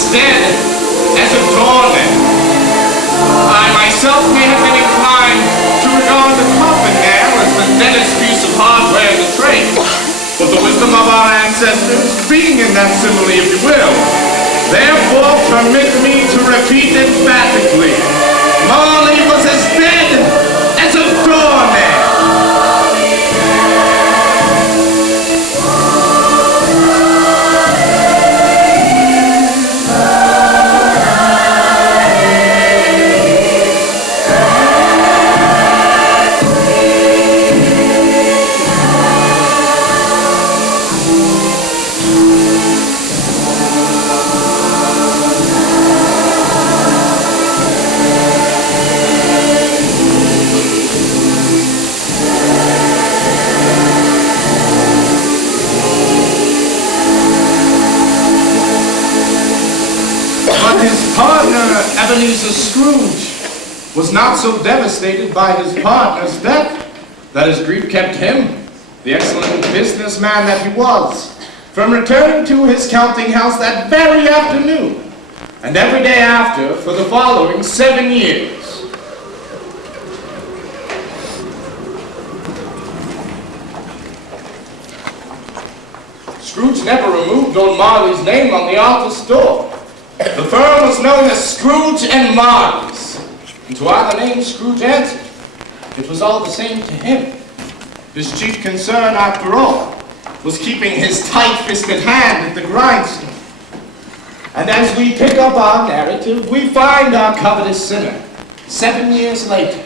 as dead as a doornail. I myself may have been inclined to regard the coffin nail as the deadest piece of hardware in the trade, but the wisdom of our ancestors, being in that simile, if you will, therefore permit me to repeat emphatically, Marley was as dead as a doornail. Ebenezer Scrooge was not so devastated by his partner's death that his grief kept him, the excellent businessman that he was, from returning to his counting house that very afternoon, and every day after for the following 7 years. Scrooge never removed old Marley's name on the office door. The firm was known as Scrooge and Marley's, and to either name Scrooge answered. It was all the same to him. His chief concern, after all, was keeping his tight-fisted hand at the grindstone. And as we pick up our narrative, we find our covetous sinner, 7 years later,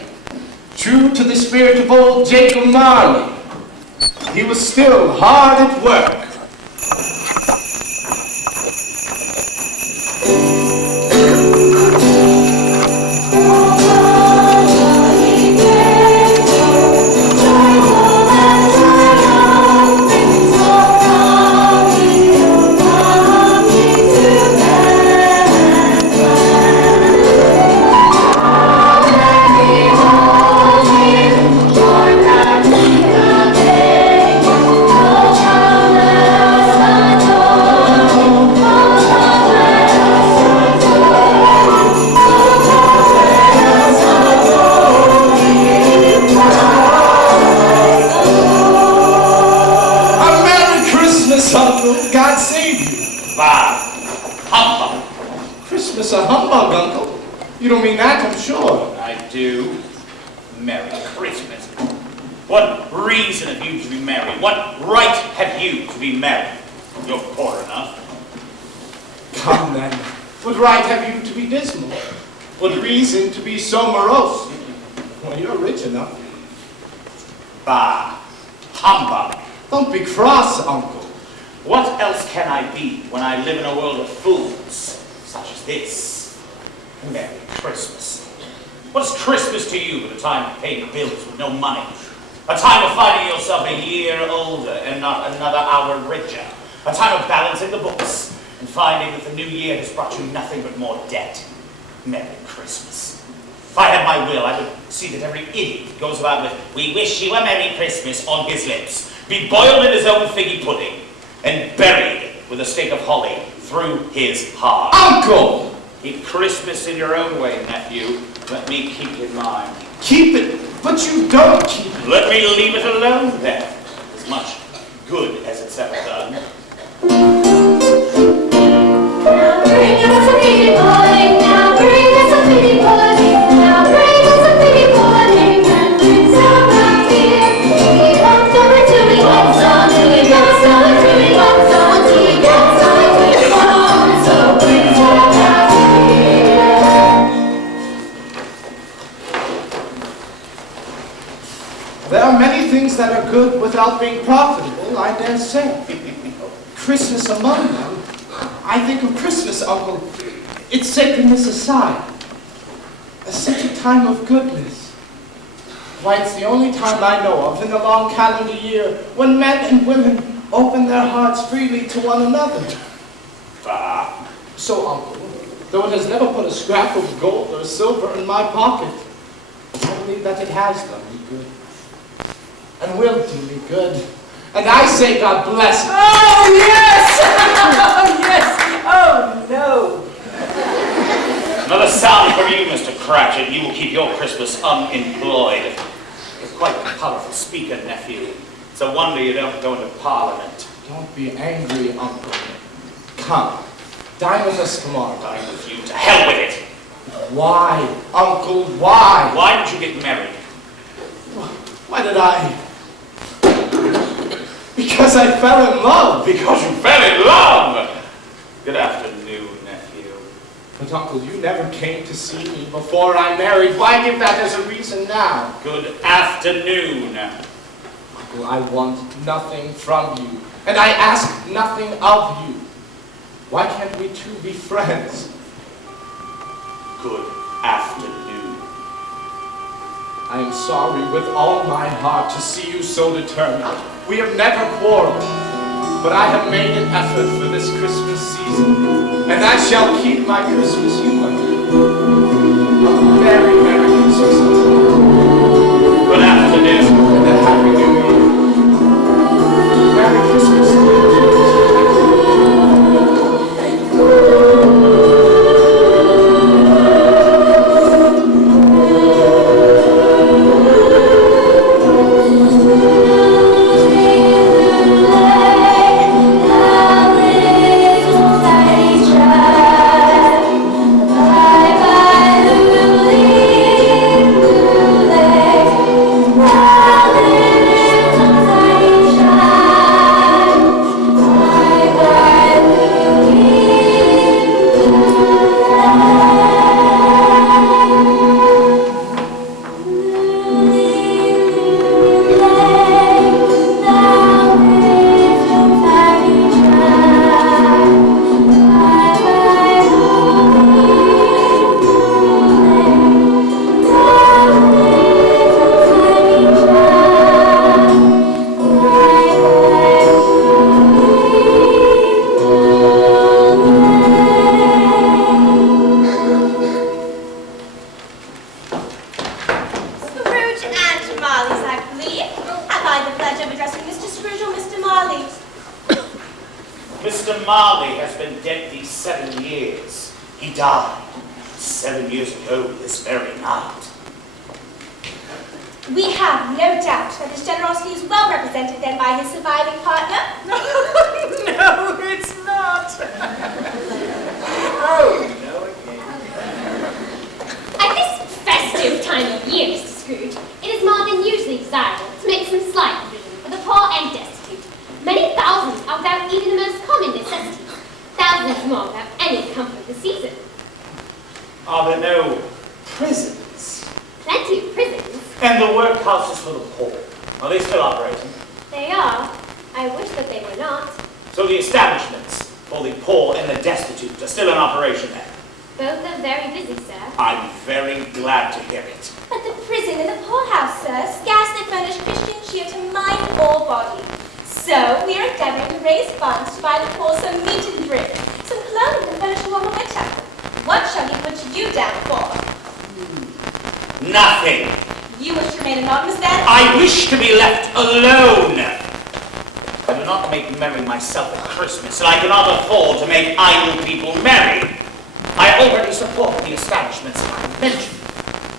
true to the spirit of old Jacob Marley. He was still hard at work. God save you. Bah, humbug. Christmas a humbug, Uncle? You don't mean that, I'm sure. I do. Merry Christmas. What reason have you to be merry? What right have you to be merry? You're poor enough. Come then. What right have you to be dismal? What reason to be so morose? Well, you're rich enough. Bah, humbug. Don't be cross, Uncle. What else can I be when I live in a world of fools, such as this? Merry Christmas. What's Christmas to you but a time of paying bills with no money? A time of finding yourself a year older and not another hour richer? A time of balancing the books and finding that the new year has brought you nothing but more debt? Merry Christmas. If I had my will, I would see that every idiot goes about with, "We wish you a Merry Christmas" on his lips, be boiled in his own figgy pudding, and buried with a stake of holly through his heart. Uncle! Keep Christmas in your own way, nephew. Let me keep it mine. Keep it, but you don't keep it. Let me leave it alone, then. As much good as it's ever done. Now bring us a piggy pudding, now bring us a piggy pudding, now bring us a piggy pudding, and bring some back here. We want number two, we want some, we want some, we want some, we want some, we want some, so bring some back here. There are many things that are good without being profitable, I dare say. Christmas among them. I think of Christmas, Uncle, its sacredness aside, as such a time of goodness. Why, it's the only time I know of in the long calendar year when men and women open their hearts freely to one another. Bah. So, Uncle, though it has never put a scrap of gold or silver in my pocket, I believe that it has done me good, and will do me good. And I say God bless. Oh, yes! Oh, yes! Oh, no! Another sound from you, Mr. Cratchit. You will keep your Christmas unemployed. You're quite a powerful speaker, nephew. It's a wonder you don't go into Parliament. Don't be angry, Uncle. Come, dine with us tomorrow. Dine with you. To hell with it. Why, Uncle, why? Why did you get married? Why did I? Because I fell in love. Because you fell in love! Good afternoon, nephew. But Uncle, you never came to see me before I married. Why give that as a reason now? Good afternoon. Uncle, I want nothing from you, and I ask nothing of you. Why can't we two be friends? Good afternoon. I am sorry with all my heart to see you so determined. We have never quarreled, but I have made an effort for this Christmas season, and I shall keep my Christmas humor. A very Merry Christmas. Good afternoon. And a Happy New Year. Merry Christmas. Mr. Marley has been dead these 7 years. He died 7 years ago this very night. We have no doubt that his generosity is well represented then by his surviving partner. No, it's not. Oh, no, again. At this festive time of year, Mr. Scrooge, it is more than usually desirable to make some slight provision for the poor and destitute. Many thousands are without even the most common necessities. Thousands more without any comfort of the season. Are there no prisons? Plenty of prisons. And the workhouses for the poor? Are they still operating? They are. I wish that they were not. So the establishments for the poor and the destitute are still in operation then? Both are very busy, sir. I'm very glad to hear it. But the prison and the poorhouse, sir, scarcely furnish Christian cheer to mind or body. So we are endeavoring to raise funds to buy the poor some meat and drink, some clothing to furnish a warmer winter. What shall he put you down for? Nothing. You wish to remain anonymous then? I wish to be left alone. I do not make merry myself at Christmas, and I cannot afford to make idle people merry. I already support the establishments I mentioned.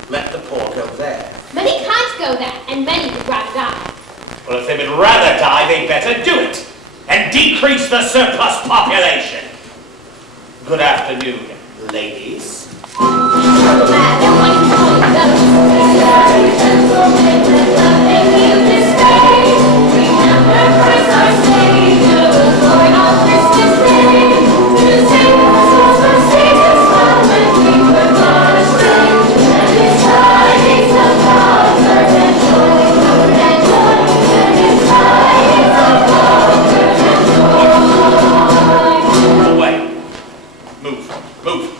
Let the poor go there. Many can't go there, and many would rather die. Well, if they would rather die, they'd better do it, and decrease the surplus population. Good afternoon, ladies. Move.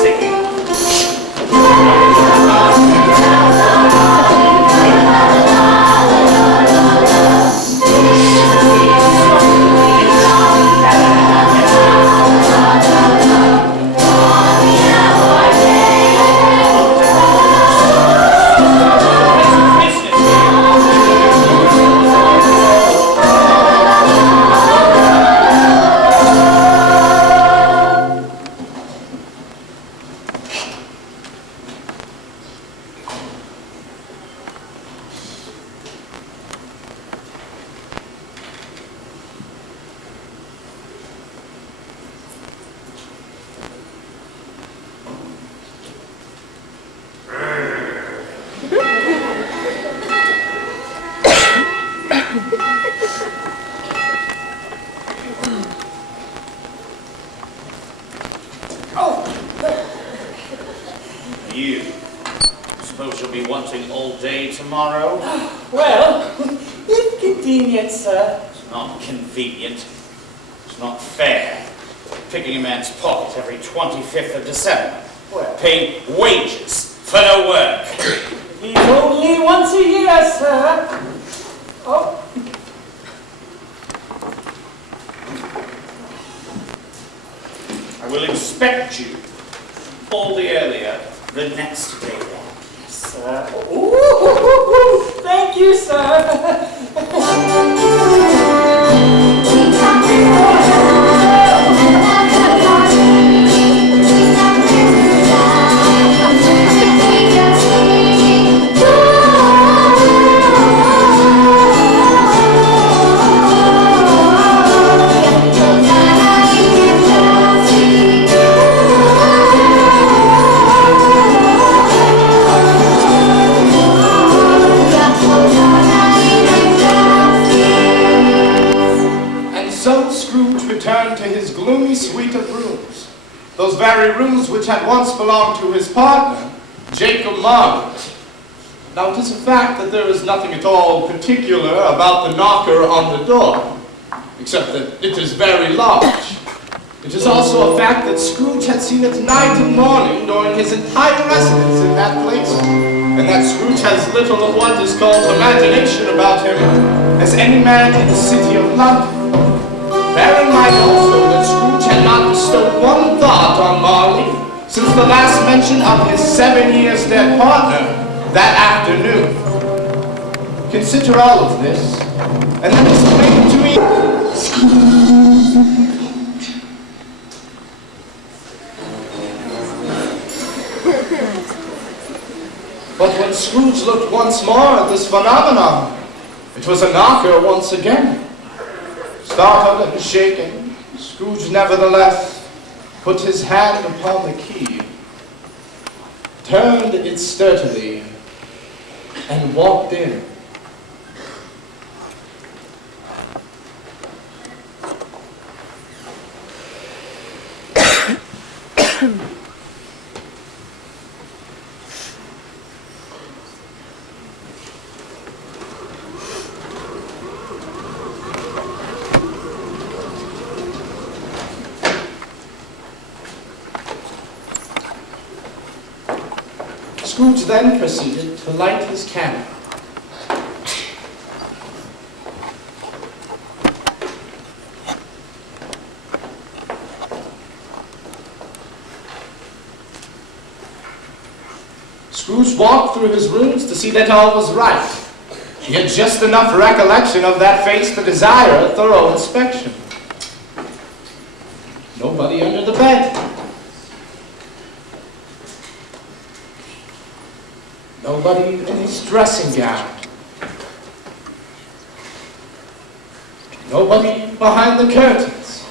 Singing. tomorrow? Well, if convenient, sir. It's not convenient. It's not fair. Picking a man's pocket every 25th of December. Well, Paying wages for no work. he's only once a year, sir. Oh, I will inspect you all the earlier the next day then. sir. Ooh, thank you, sir. So Scrooge returned to his gloomy suite of rooms, those very rooms which had once belonged to his partner, Jacob Marley. Now, it is a fact that there is nothing at all particular about the knocker on the door, except that it is very large. It is also a fact that Scrooge had seen it night and morning during his entire residence in that place, and that Scrooge has little of what is called imagination about him as any man in the city of London. Bear in mind also that Scrooge had not bestowed one thought on Marley since the last mention of his 7 years dead partner that afternoon. Consider all of this, and then explain to me. But when Scrooge looked once more at this phenomenon, it was a knocker once again. Startled and shaken, Scrooge nevertheless put his hand upon the key, turned it sturdily, and walked in. Scrooge then proceeded to light his candle. Scrooge walked through his rooms to see that all was right. He had just enough recollection of that face to desire a thorough inspection. Nobody under the bed. Nobody in his dressing gown. Nobody behind the curtains.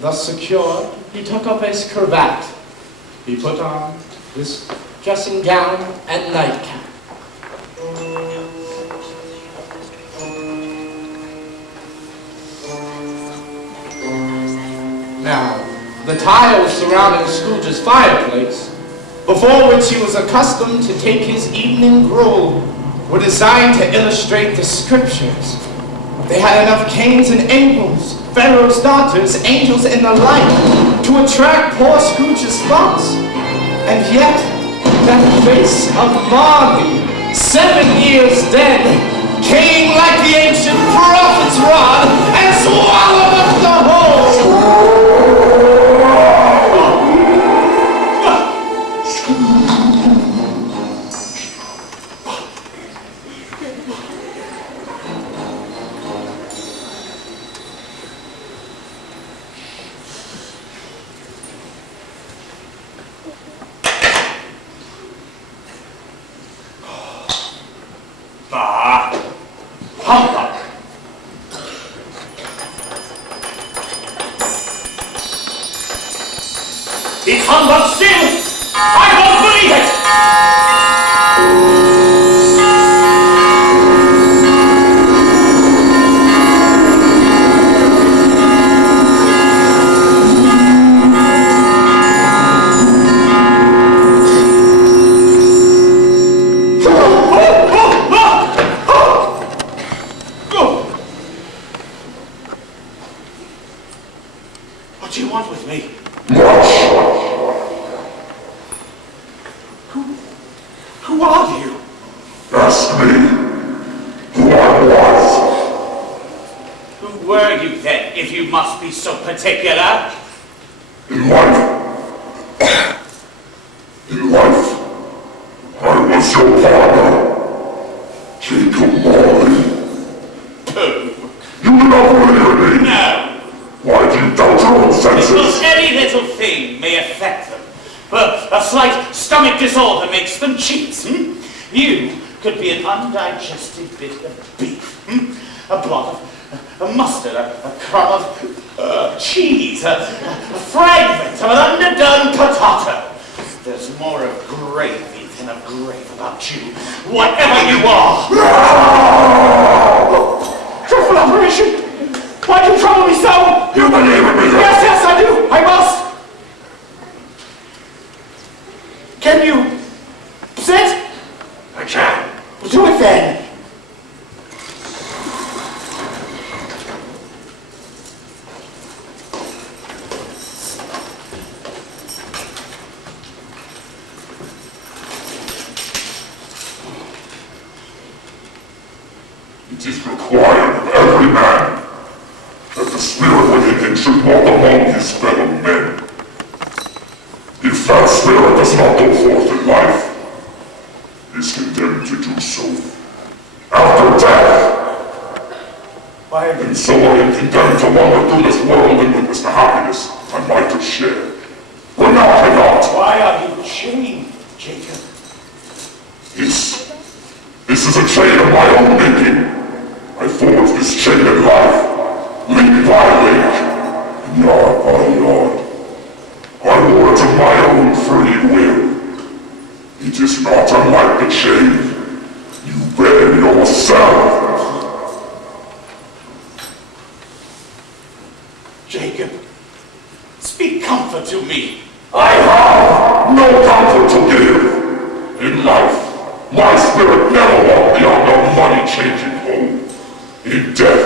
Thus secured, he took up his cravat. He put on his dressing gown and nightcap. Now, the tiles surrounding Scrooge's fireplace, before which he was accustomed to take his evening gruel, were designed to illustrate the scriptures. They had enough Cains and Abels, Pharaoh's daughters, angels, and the like to attract poor Scrooge's thoughts. And yet, that face of Marley, 7 years dead, came like the ancient prophet's rod and swallowed up the whole. Who are you? Ask me who I was. Who were you then, if you must be so particular? In life, I was your partner, Jacob Marley. Pooh. You do not believe me. No. Why do you doubt your own senses? Because any little thing may affect them. But a slight stomach disorder makes them cheats. You could be an undigested bit of beef, a blot of a mustard, a crumb of cheese, a fragment of an underdone potato. There's more of gravy than of grave about you, whatever you are. Dreadful apparition! Why do you trouble me so? You believe in me? Yes, yes, I do. I must. Can you sit? I can. Well, do it then. It is required of every man that the spirit within him should walk among his fellow men. If that spirit does not go forth in life, is condemned to do so after death. And so I am condemned to wander through this world and witness the happiness I might have shared. But now I cannot. Why are you chained, Jacob? This is a chain of my own making. I forged this chain in life, link by link, yard by yard. I wore it of my own free will. It is not unlike the chain you bear yourself. Jacob, speak comfort to me. I have no comfort to give. In life, my spirit never walked beyond a money-changing home. In death,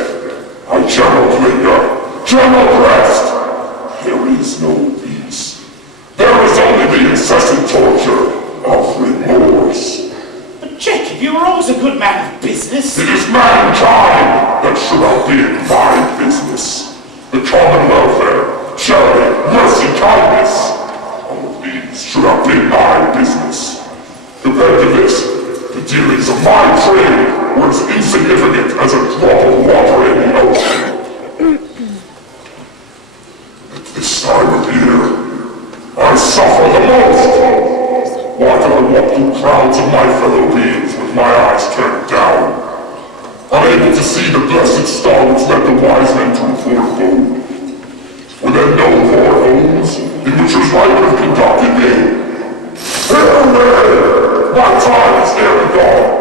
I cannot linger, cannot rest. There is no peace. There is only the incessant torture of remorse. But Jacob, you were always a good man of business. It is mankind that should have been my business. The common welfare, charity, mercy, kindness. All of these should have been my business. Compared to this, the dealings of my trade were as insignificant as a drop of water in the ocean. At this time of year, I suffer the most. Why do I walk through crowds of my fellow beings with my eyes turned down, unable to see the blessed star which led the wise men to afford gold? Were there no more homes in which his life had conducted me? Hooray! My time is near and gone.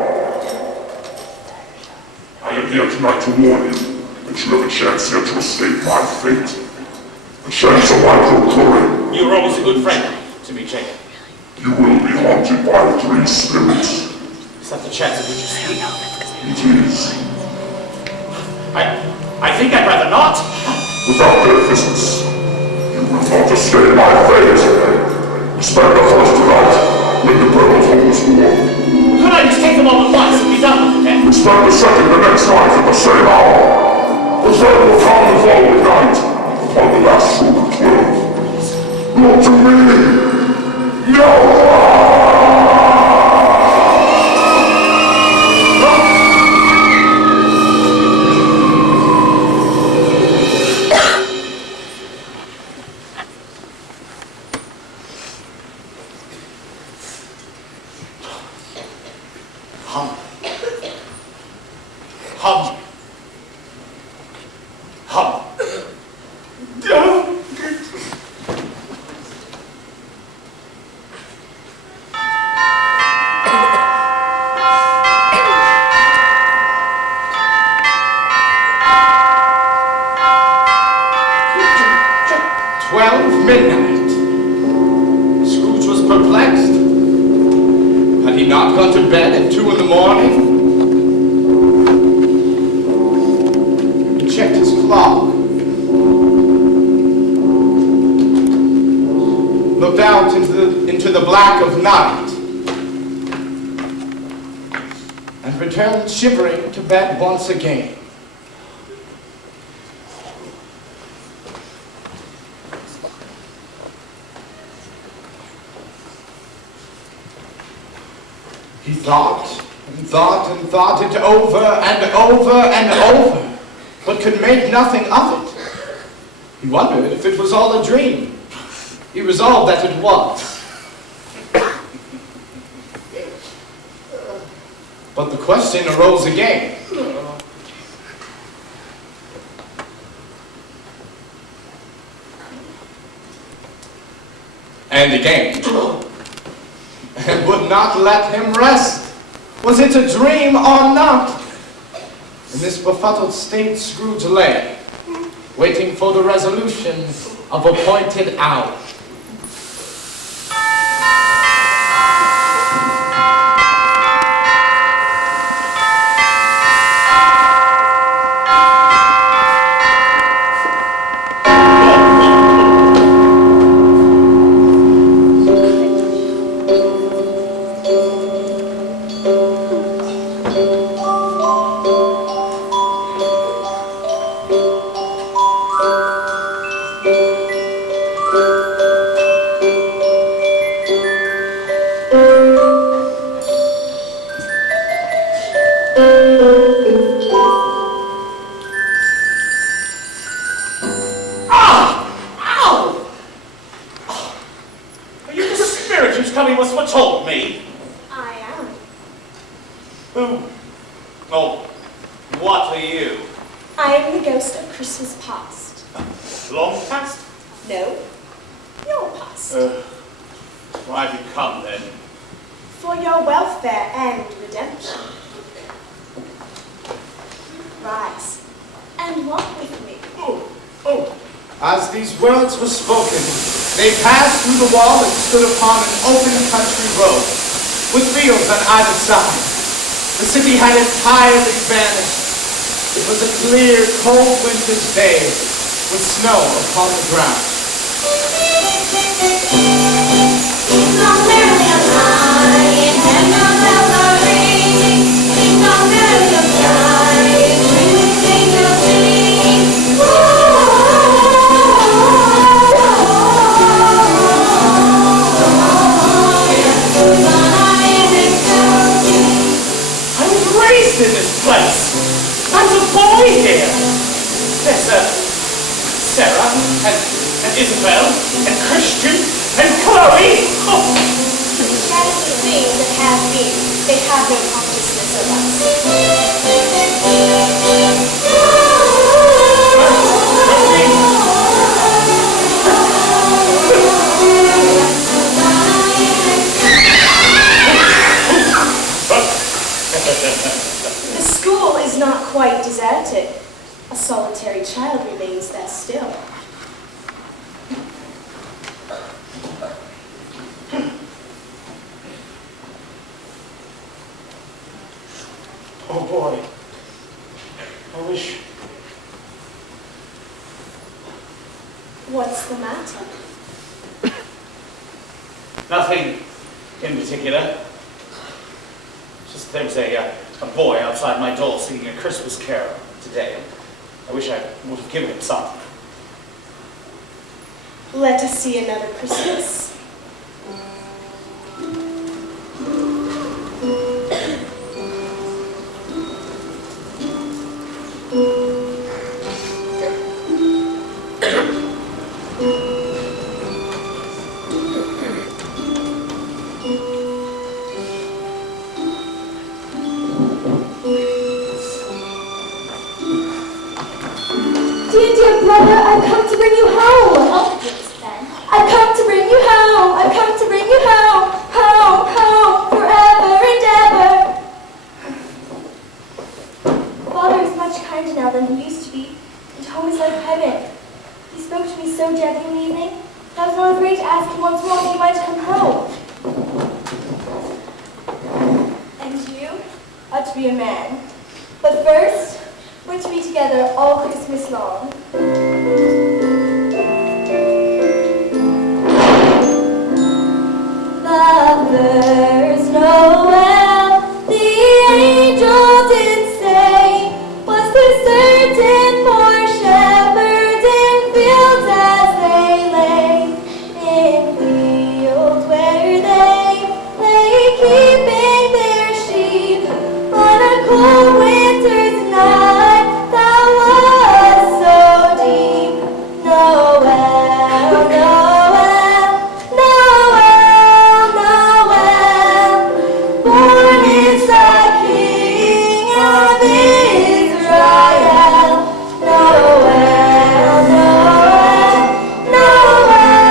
I am here tonight to warn you that you have a chance yet to escape my fate. A chance of my procuring. You were always a good friend to me, Jacob. You will be haunted by 3 spirits. Is that the chance of which you speak? It is. I think I'd rather not. Without their visits, you will not escape my fate. Spend the first night when the pearls home is warm. Could I just take them all at once and be done with it then? Spend the second the next night at the same hour. The third will come the following night upon the last stroke of 12. Look to me. No! Midnight. Scrooge was perplexed. Had he not gone to bed at 2 in the morning? He checked his clock. Looked out into the black of night. and returned shivering to bed once again. He thought and thought and thought it over and over and over, but could make nothing of it. He wondered if it was all a dream. He resolved that it was. But the question arose again. And again. And would not let him rest. Was it a dream or not? In this befuddled state Scrooge lay, waiting for the resolution of appointed hour. As these words were spoken, they passed through the wall and stood upon an open country road, with fields on either side. The city had entirely vanished. It was a clear, cold winter's day, with snow upon the ground. In this place. I was a boy here. There's Sarah and Isabel and Christian and Chloe. Oh. That is the thing that has been. They have no consciousness of us. The school is not quite deserted. A solitary child remains there still. Oh boy. I wish. What's the matter? Nothing in particular. Just there was a boy outside my door singing a Christmas carol today. I wish I would have given him something. Let us see another Christmas. Dear brother, I've come to bring you home. Oh, yes, then. I've come to bring you home. I've come to bring you home. Home, home, forever and ever. Father is much kinder now than he used to be, and home is like heaven. He spoke to me so gently in the evening that I was not afraid to ask him once more if he might come home. And you ought to be a man. But first, we're to be together all Christmas long. The first Noel, the angel Born is the King of Israel. Noel, Noel, Noel,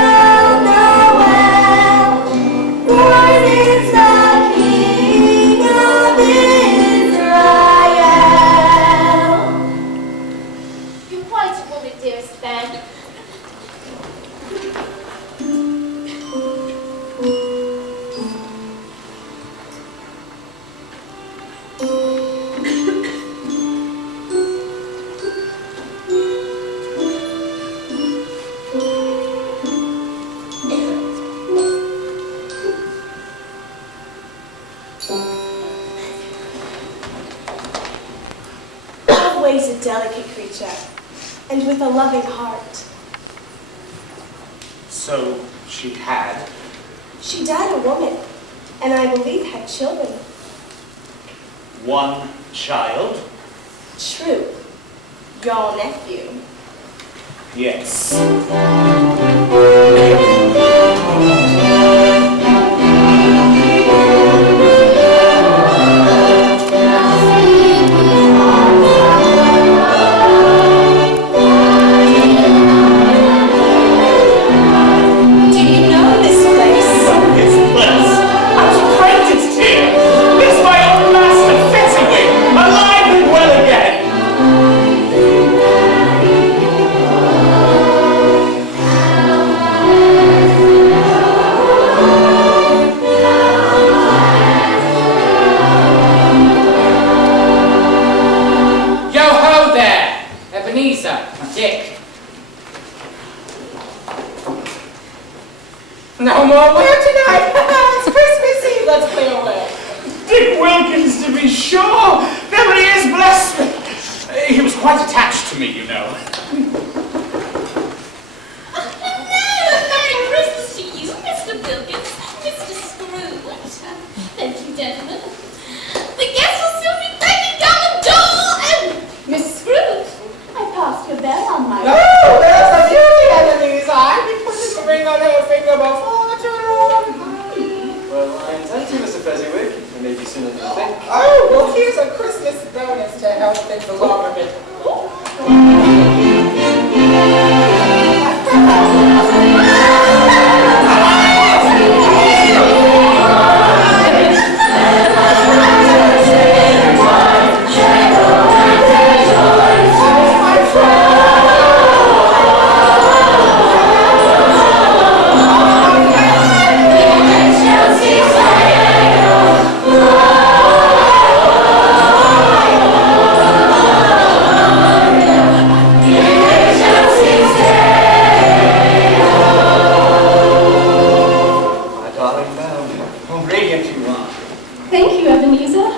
Noel. Born is the King of Israel. You're quite a woman, dearest Ben. Always a delicate creature, and with a loving heart. So she had. She died a woman, and I believe had children. One child? True. Your nephew. Yes. Do you know this place? This place. I was apprenticed here. This is my old master, Fezziwig, alive and well again. Yo ho there! Ebenezer, Dick. No more wear tonight! It's Christmas Eve! Let's clear away. Dick Wilkins, to be sure. There he is, bless me. He was quite attached to me, you know. Merry Christmas to you, Mr. Wilkins, Mr. Scrooge. Thank you, gentlemen. The guests will soon be banging down the door, and Miss Scrooge, I passed your bell on my way. Oh, there's a beauty, Ebenezer. I've been putting the ring on her finger before too long. Well, I intend to, Mr. Fezziwig. It may be sooner than you think. Oh, well, here's a Christmas bonus to help things along a bit. My darling Mel, how radiant you are. Thank you, Ebenezer.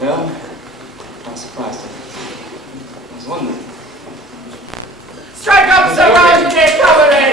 Well, I'm surprised. I was wondering. Strike up, Sir Roger, dear company!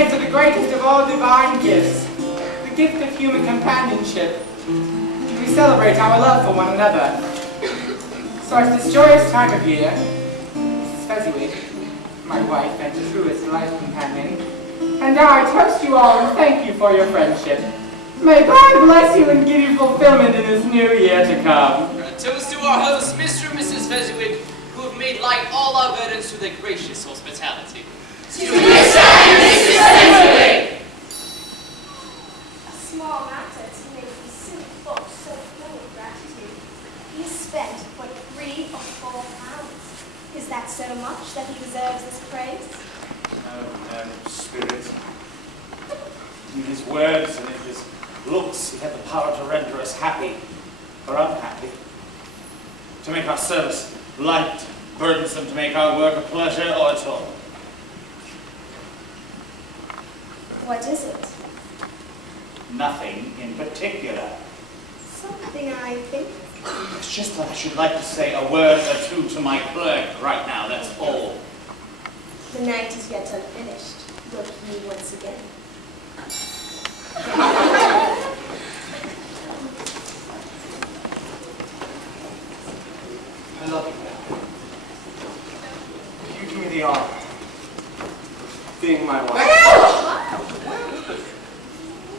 marriage are the greatest of all divine gifts, the gift of human companionship. We celebrate our love for one another. So at this joyous time of year, Mrs. Fezziwig, my wife and truest life companion, and I toast you all and thank you for your friendship. May God bless you and give you fulfillment in this new year to come. Toast to our hosts, Mr. and Mrs. Fezziwig, who have made light all our burdens through their gracious hospitality. To Mr. and Mrs. Fezziwig! A small matter to make these silly folks so full of gratitude. He has spent but 3 or 4 pounds. Is that so much that he deserves this praise? No, spirit. In his words and in his looks, he had the power to render us happy or unhappy. To make our service light, burdensome, to make our work a pleasure or at all. What is it? Nothing in particular. Something, I think. It's just that I should like to say a word or two to my clerk right now, that's all. The night is yet unfinished. Look ye once again. I love you. Will you do me the honor of being my wife?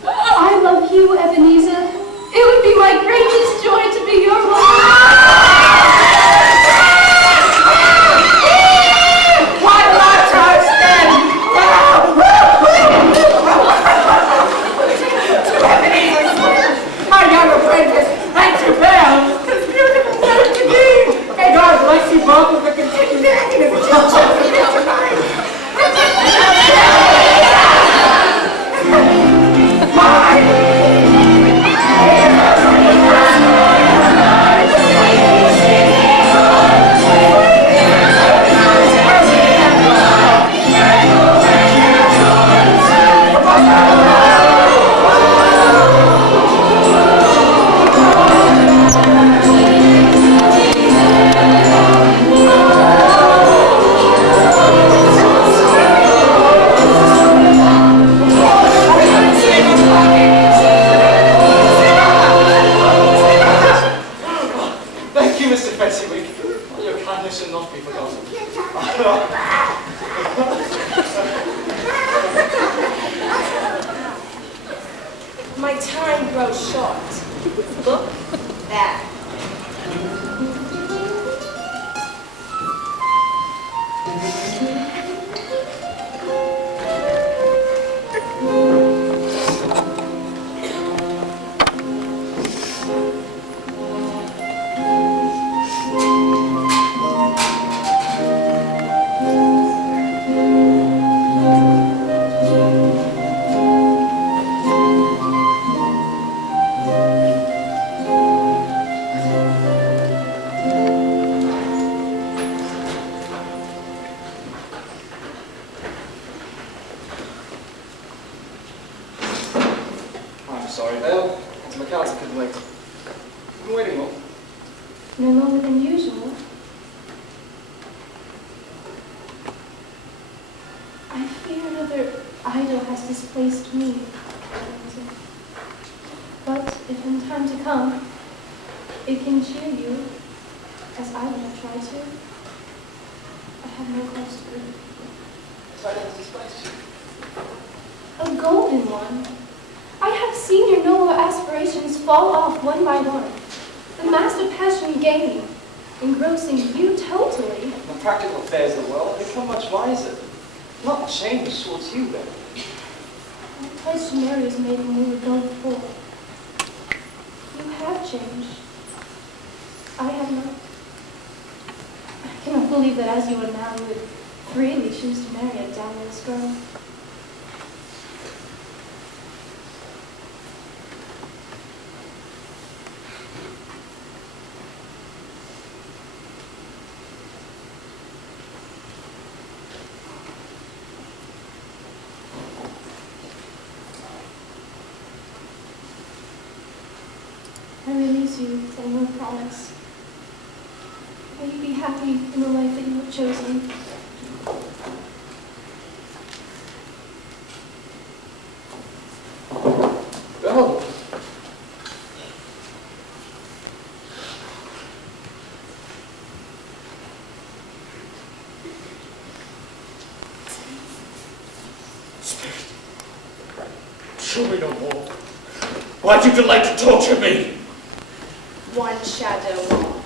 I love you, Ebenezer. It would be my greatest joy to be your wife. My young apprentice, Mr. Belle, is beautiful married to me. May God bless you both with the continued happiness of your children. My time grows short. Look there. Sorry, Belle. It's my cousin couldn't wait. You've been waiting long. No longer than usual. I fear another idol has displaced me. But if in time to come, it can cheer you, as I would have tried to, I have no cause to grieve. What idol has displaced you? A golden one. I have seen your noble aspirations fall off one by one. The master passion gaining, engrossing you totally. The practical affairs of the world have become much wiser. Not changed towards you, Belle. I pledged to marry as maiden when we were going before. You have changed. I have not. I cannot believe that as you are now, you would freely choose to marry a dowerless girl. I release you from your promise. May you be happy in the life that you have chosen. Spirit, show me no more. Why do you delight to torture me? One shadow more.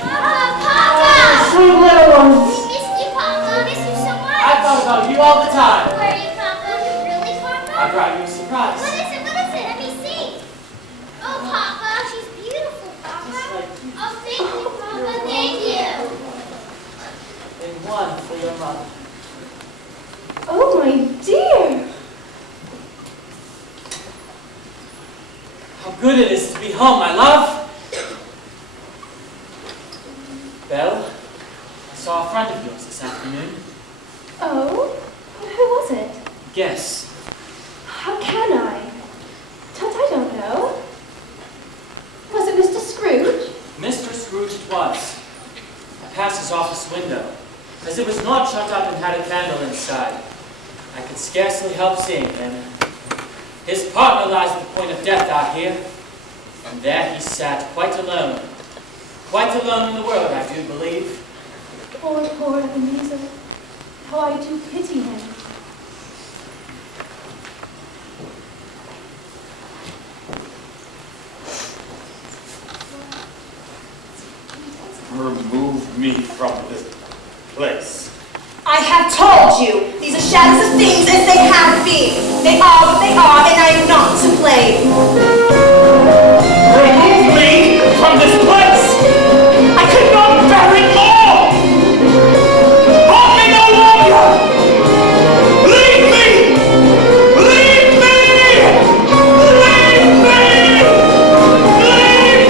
Papa! Sweet little ones. We missed you, Papa. I miss you so much. I thought about you all the time. Where are you, Papa? Really, Papa? I brought you a surprise. What is it? What is it? Let me see. Oh, Papa, she's beautiful, Papa. Just like you. Oh, thank you, Papa. Thank you. And one for your mother. Oh, my dear. How good it is to be home, my love. Belle, I saw a friend of yours this afternoon. Oh? Who was it? Guess. How can I? I don't know. Was it Mr. Scrooge? Mr. Scrooge it was. I passed his office window. As it was not shut up and had a candle inside, I could scarcely help seeing him. His partner lies at the point of death out here, and there he sat, quite alone. Quite alone in the world, I do believe. Poor, poor Ebenezer. How I do pity him. Remove me from this place. I have told you, these are shadows of things as they have been. They are what they are, and I am not to blame. Remove me from this place! I cannot bear it more! Hold me no longer! Leave me! Leave me! Leave me! Leave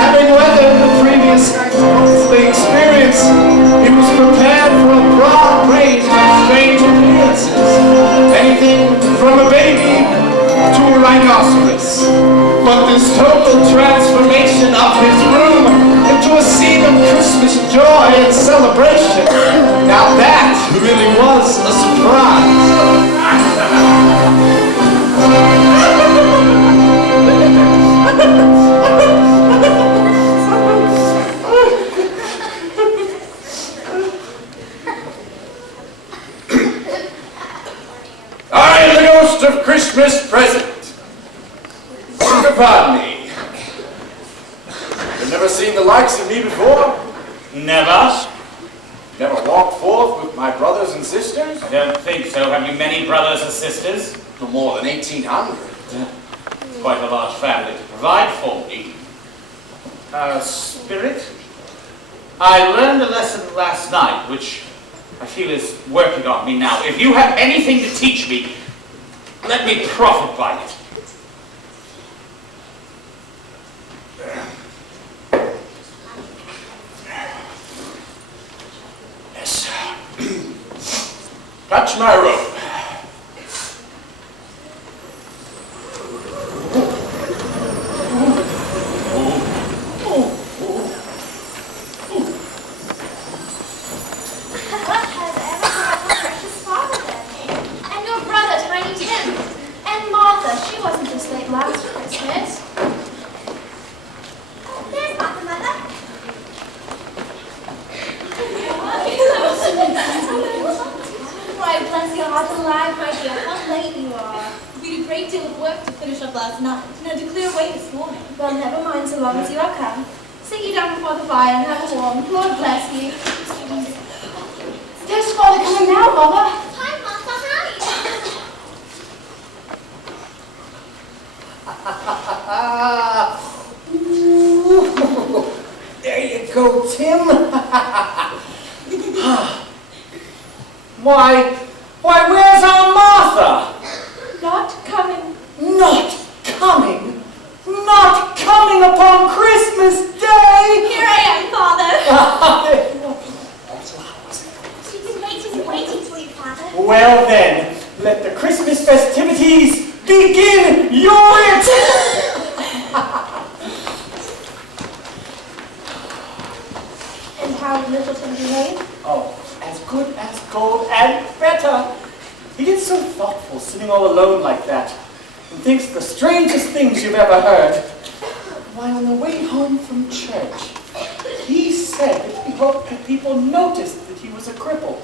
Having weathered the previous ghostly experience, he was prepared for a broad range of strange appearances. Anything from a baby to a rhinoceros. But this total transformation of his room into a scene of Christmas joy and celebration, now that really was a surprise. I am the ghost of Christmas present. Pardon me. You've never seen the likes of me before? Never? Never walked forth with my brothers and sisters? I don't think so. Have you many brothers and sisters? No more than 1,800. Quite a large family to provide for me. Spirit, I learned a lesson last night, which I feel is working on me now. If you have anything to teach me, let me profit by it. Yes. Touch my robe. What has ever become of precious father then? And your brother, Tiny Tim? And Martha, she wasn't this late last Christmas. There's Papa, Mother. Why, bless your heart alive, my dear, how late you are. We had a great deal of work to finish up last night, and had to clear away this morning. Well, never mind so long as you are come. Sit you down before the fire and have a warm. Lord bless you. There's father coming now, Mother. Hi, Papa. Hi. There you go, Tim. Why, where's Aunt Martha? Not coming. Not coming. Not coming upon Christmas Day. Here I am, Father. She's been waiting for you, Papa. Well then, let the Christmas festivities begin your And how did Littleton behave? Oh, as good as gold and better. He gets so thoughtful sitting all alone like that and thinks the strangest things you've ever heard. While on the way home from church, he said that he hoped that people noticed that he was a cripple,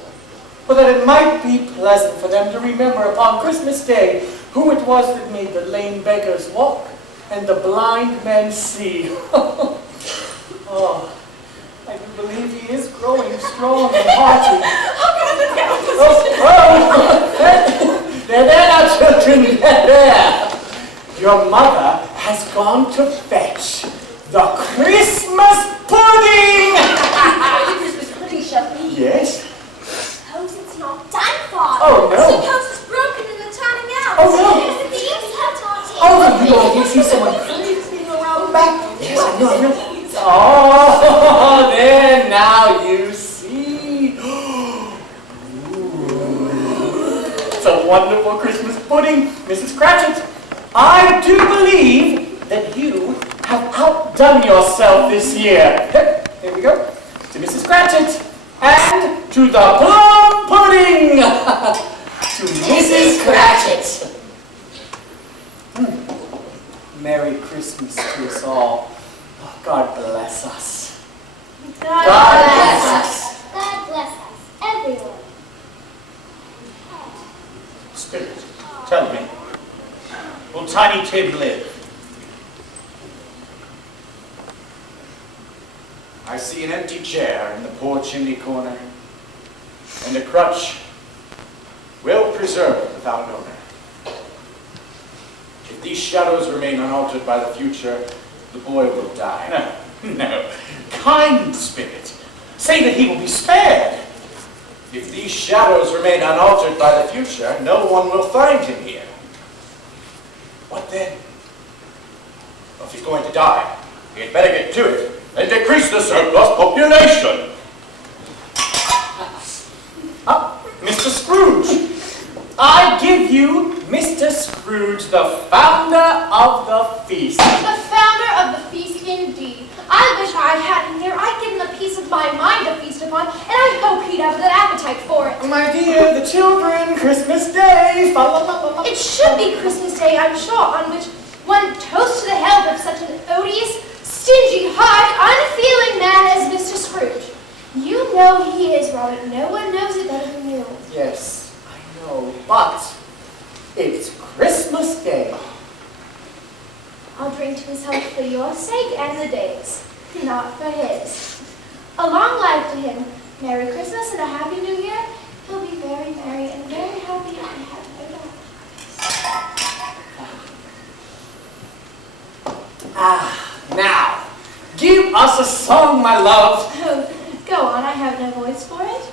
but that it might be pleasant for them to remember upon Christmas Day who it was that made the lame beggars walk and the blind men see. Oh, I do believe he is growing strong and hearty. There, now, children, there. Your mother has gone to fetch the Christmas pudding! Christmas pudding shall be. Yes? Suppose it's not done, Father. Oh, no. Suppose it's broken and it's turning out. Oh, no. The thieves have taught it. Oh, no, you don't see someone creeping around back. Yes, I know. Oh, there now you see. It's a wonderful Christmas pudding, Mrs. Cratchit. I do believe that you have outdone yourself this year. Here we go. To Mrs. Cratchit and to the plum pudding. To Mrs. Cratchit. Merry Christmas to us all. Oh, God bless us. God bless us. God bless us, everyone. Spirit, tell me, will Tiny Tim live? I see an empty chair in the poor chimney corner, and a crutch well preserved without an owner. If these shadows remain unaltered by the future, the boy will die. No. Kind spirit, say that he will be spared. If these shadows remain unaltered by the future, no one will find him here. What then? Well, if he's going to die, he had better get to it and decrease the surplus population. Mr. Scrooge, I give you Mr. Scrooge, the founder of the feast. The founder of the feast, indeed. I wish I had him here. I'd give him a piece of my mind to feast upon, and I hope he'd have a good appetite for it. My dear, the children, Christmas Day. It should be Christmas Day, I'm sure, on which one toasts to the health of such an odious, stingy, hard, unfeeling man as Mr. Scrooge. You know he is, Robert. No one knows it better than you. Yes, I know, but it's Christmas Day. I'll drink to his health for your sake and the day's, not for his. A long life to him. Merry Christmas and a Happy New Year. He'll be very merry and very happy, I have no doubt. Now, give us a song, my love. Oh, go on, I have no voice for it.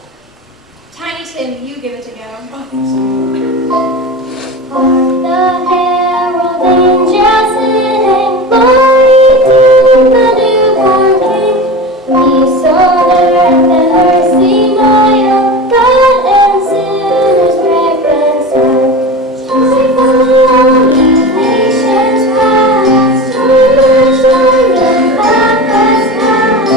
Tiny Tim, you give it a go. Hark the herald angels sing, glory to the newborn King. Peace on earth and mercy mild, God and sinners reconciled. Joy for ye nations past, joy the Baptist past.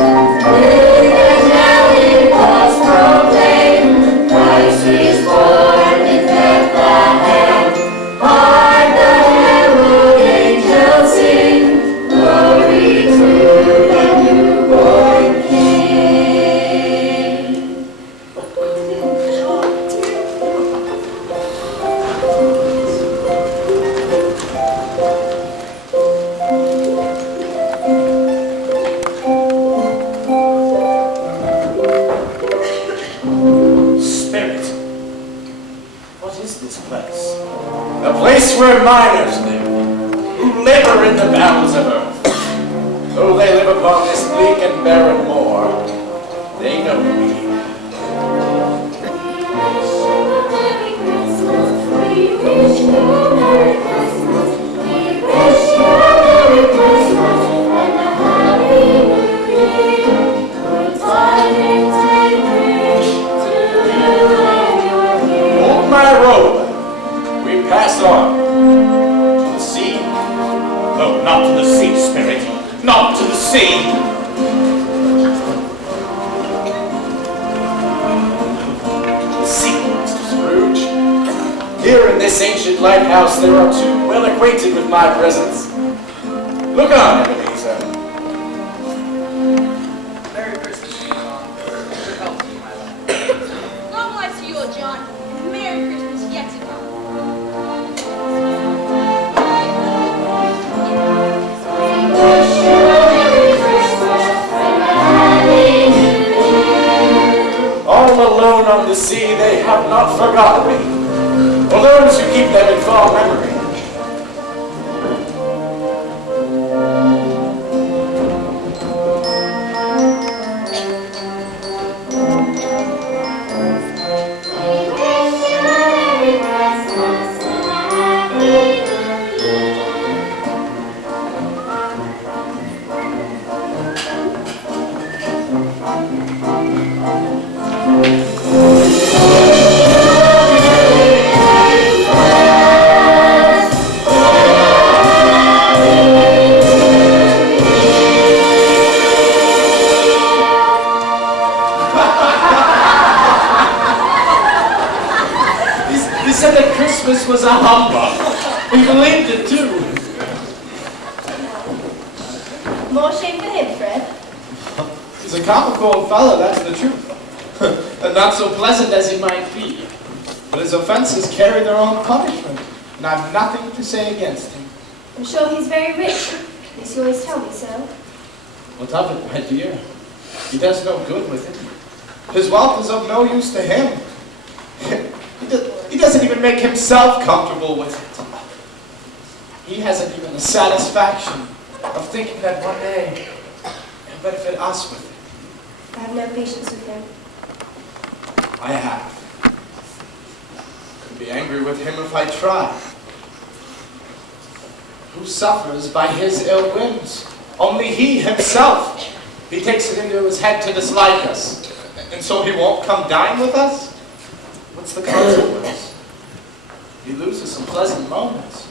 Bring the shouting voice proclaim, Christ is born in Bethlehem. Hark the herald angels sing, glory to the newborn King. Spirit, what is this place? The place where miners live, who labor in the bowels of earth. Though they live upon this bleak and barren moor, they know me. We wish you a Merry Christmas. We wish you a Merry Christmas and a Happy New Year. Good tidings we bring to you and your King. robe, we pass on to the sea. No, not to the sea, spirit. Not to the sea. See, Mr. Scrooge. Here in this ancient lighthouse, there are two well acquainted with my presence. Look on, Ebenezer. Merry Christmas, John. Good health to you, my lad. Long life to you, old John. And Merry Christmas yet to come. All alone on the sea, they have not forgotten me, or those who keep them in fond memory. He said that Christmas was a humbug. He believed it too. More shame for him, Fred. He's a comical old fellow, that's the truth. And not so pleasant as he might be. But his offenses carry their own punishment, and I've nothing to say against him. I'm sure he's very rich. At least you always tell me so. What of it, my dear? He does no good with it. His wealth is of no use to him. He doesn't even make himself comfortable with it. He hasn't even the satisfaction of thinking that one day he'll benefit us with it. I have no patience with him. I have. Could be angry with him if I tried. Who suffers by his ill whims? Only he himself. He takes it into his head to dislike us, and so he won't come dine with us? What's the consequence? He loses some pleasant moments.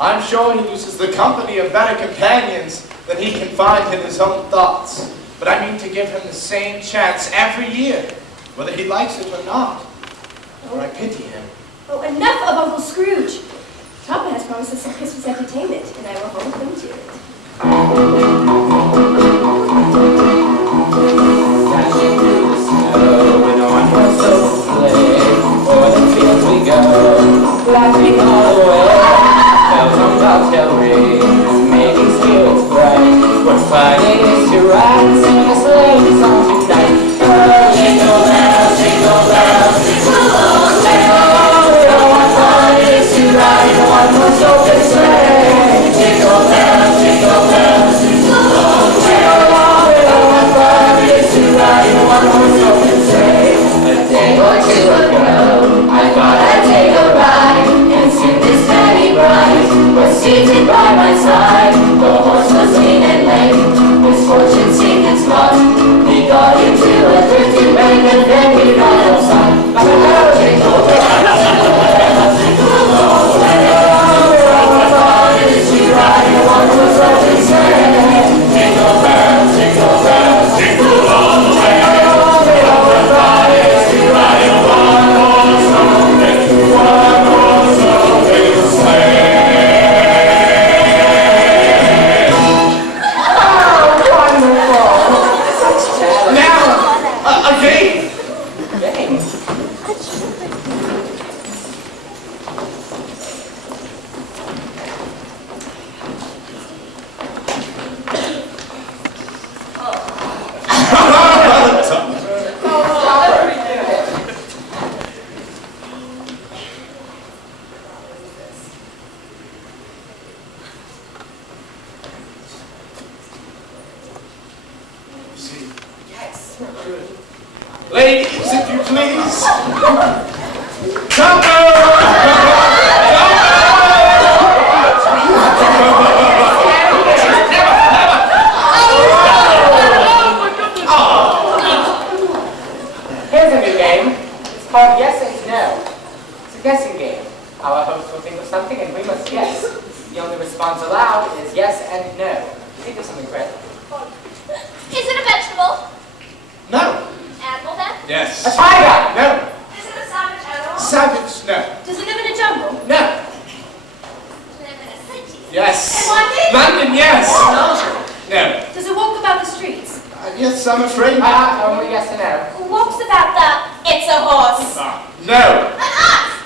I'm sure he loses the company of better companions than he can find in his own thoughts. But I mean to give him the same chance every year, whether he likes it or not. For I pity him. Oh, enough of Uncle Scrooge! Papa has promised us some Christmas entertainment, and I will hold him to it. Dashing through the snow with our horse open sleigh, o'er the fields we go, laughing all the way. Bells on bobtail ring, making spirits bright. What fun it is to ride and sing a sleigh song tonight. Oh, jingle bells, jingle bells, jingle all the way. Oh, what fun it is to ride in a one-horse open sleigh. Jingle bells, jingle bells, jingle all the way. Oh, what fun it is to ride in a one-horse open sleigh. A day or two ago, I thought I'd take a ride, and soon this merry bride was seated by my side. The horse was lean and lame, misfortune seemed its lot. He got into a drifting bank, and then he got outside. Oh, jingle bells, jingle bells, jingle all the way. Oh, what fun it is to ride in a one-horse open sleigh. Jingle bells, jingle bells, jingle all the way. Oh, what fun it is to ride in a one-horse open sleigh. Now, again! Ladies, if you please. Here's a new game. It's called Yes and No. a guessing game. Our host will think of something and we must guess. The only response allowed is yes and no. Think of something, Fred. Is it a vegetable? No. Animal then? Yes. A tiger! No. Is it a savage animal? Savage? No. Does it live in a jungle? No. Live in a city. Yes. In London? London, yes. No. Does it walk about the streets? Yes, I'm afraid. Only yes and no. Who walks about it's a horse. No. An ox!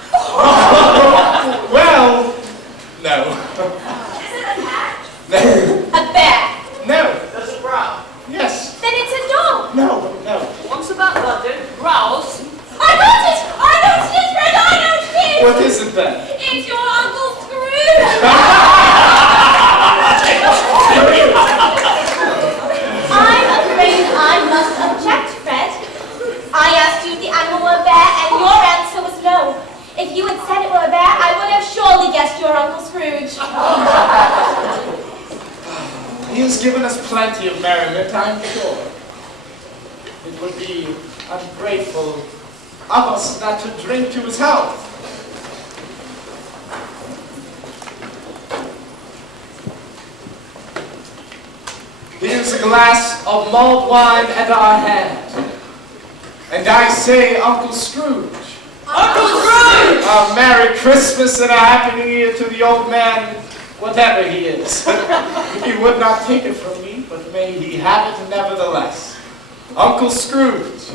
Well, no. Is it a cat? No. A bear. No. Does it growl? Yes. Then it's a dog. No. No. Walks about London, growls. I know it! Fred! I know it! What is it then? It's your Uncle Scrooge! I'm afraid I must object, Fred. I asked you if the animal were a bear, and your answer was no. If you had said it were a bear, I would have surely guessed your Uncle Scrooge. He has given us plenty of merriment, I'm sure. It would be ungrateful of us not to drink to his health. Here's a glass of mulled wine at our hand. And I say, Uncle Scrooge. Uncle Scrooge! A Merry Christmas and a Happy New Year to the old man, whatever he is. He would not take it from me, but may he have it nevertheless. Uncle Scrooge.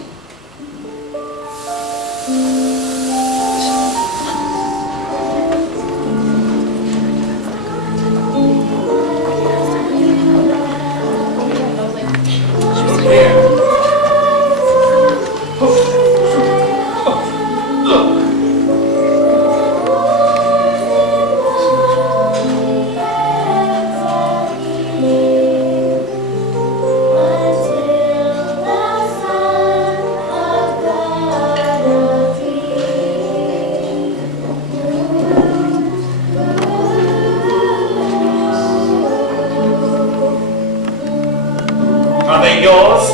Are they yours?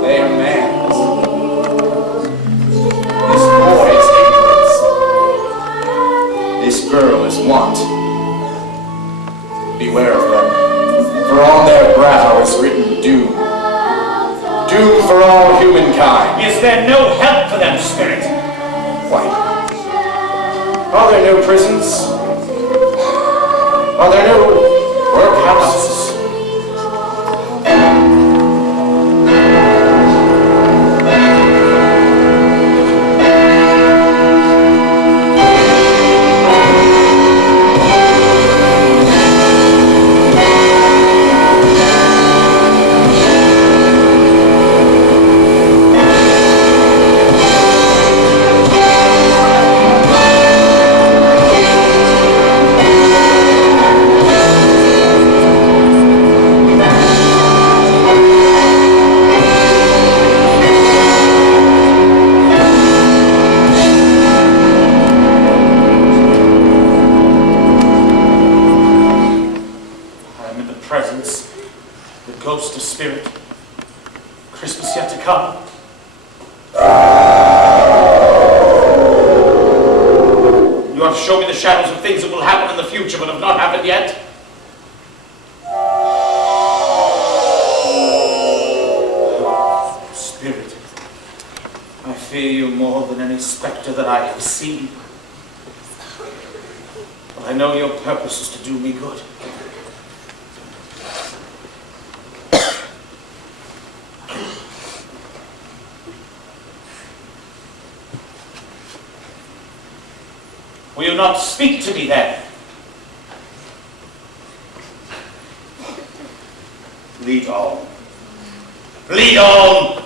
They are man's. This boy is ignorance. This girl is want. Beware of them, for on their brow is written doom. Doom for all humankind. Is there no help for them, Spirit? Why? Are there no prisons? Are there no workhouses? Ghost of Spirit, Christmas yet to come. You have shown me the shadows of things that will happen in the future but have not happened yet. Spirit, I fear you more than any specter that I have seen. But I know your purpose is to do me good. Will you not speak to me then? Lead on. Lead on!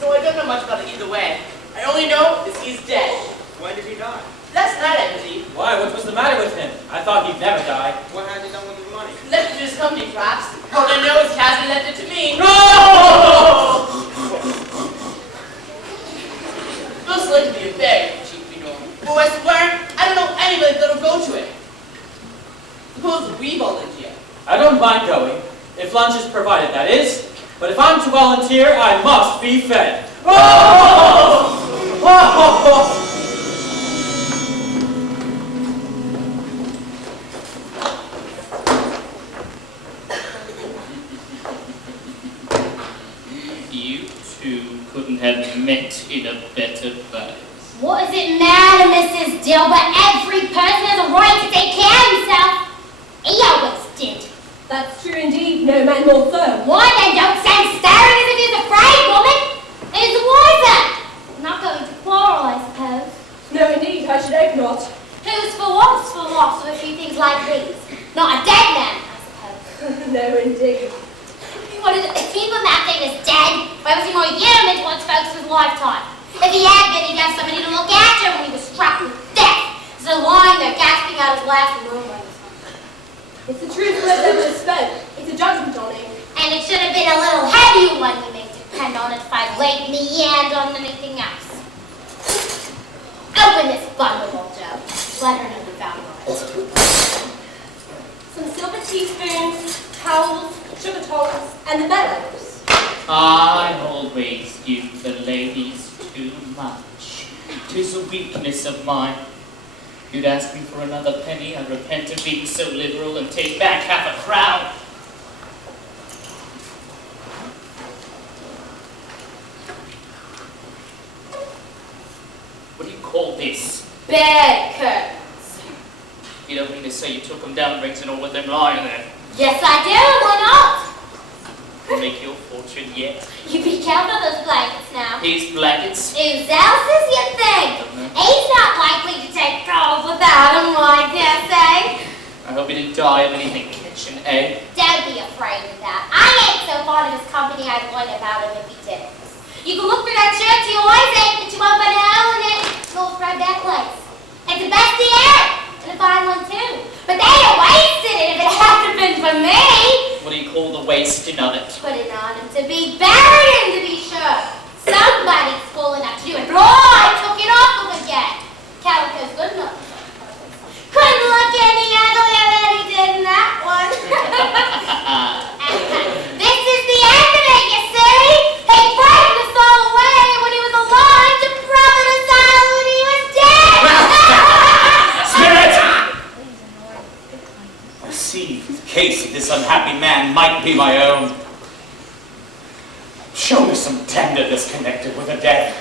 So I don't know much about it either way. I only know is he's dead. When did he die? Last night, I believe. Why? What was the matter with him? I thought he'd never die. What had he done with his money? Left it to his company, perhaps. All I know is Cassie left it to me. No! Looks like to be a very cheap funeral. But I swear, I don't know anybody that'll go to it. Suppose we volunteer. I don't mind going. If lunch is provided, that is. But if I'm to volunteer, I must be fed. Oh! Oh! You two couldn't have met in a better place. What does it matter, Mrs. Dill, but every person has a right to take care of himself? He always did. That's true indeed, no man more so. Why then don't stand staring as if he was afraid, woman? It's wiser. Not going to quarrel, I suppose. No indeed, I should hope not. Who's for once for loss of a few things like these? Not a dead man, I suppose. No indeed. What is it to keep him acting as dead? Why was he more human towards folks of his lifetime? If he had been, he'd have somebody to look after when he was struck with death. So lying there, gasping out his last murmurings. It's the truth that never spoke. It's a judgment on him. And it should have been a little heavy one, you may depend on it, if I'd laid me hand on anything else. Open this bundle, old Joe. Let her know the value of it. Some silver teaspoons, towels, sugar tongs, and the bellows. I always give the ladies too much. 'Tis a weakness of mine. You'd ask me for another penny, I'd repent of being so liberal and take back half a crown. What do you call this? Bed curtains. You don't mean to say you took them down, brings it all with them lying there. Yes, I do. Why not? You'll make your fortune yet. You be careful of those blankets now. These blankets? Who's else is you think? He's not likely to take cold without them, I dare say. I hope you didn't die of anything kitchen, eh? Don't be afraid of that. I ain't so fond of his company I'd whine about him if he did. You can look through that shirt to your eyes, ain't, but you won't find a hole in it. You'll thread that lace. It's the best he had, and a fine one too. But they'd have wasted it if it hadn't been for me. What do you call the wasting of it? Put it on him to be buried in, to be sure. Somebody's fool enough to do it. Oh, I took it off him again. Calico's good enough. Couldn't look any uglier than he did in that one. This is the end of it, you see. He frightened us all away when he was alive to profit us out when he was dead. Spirit! I see the case of this unhappy man might be my own. Show me some tenderness connected with a death.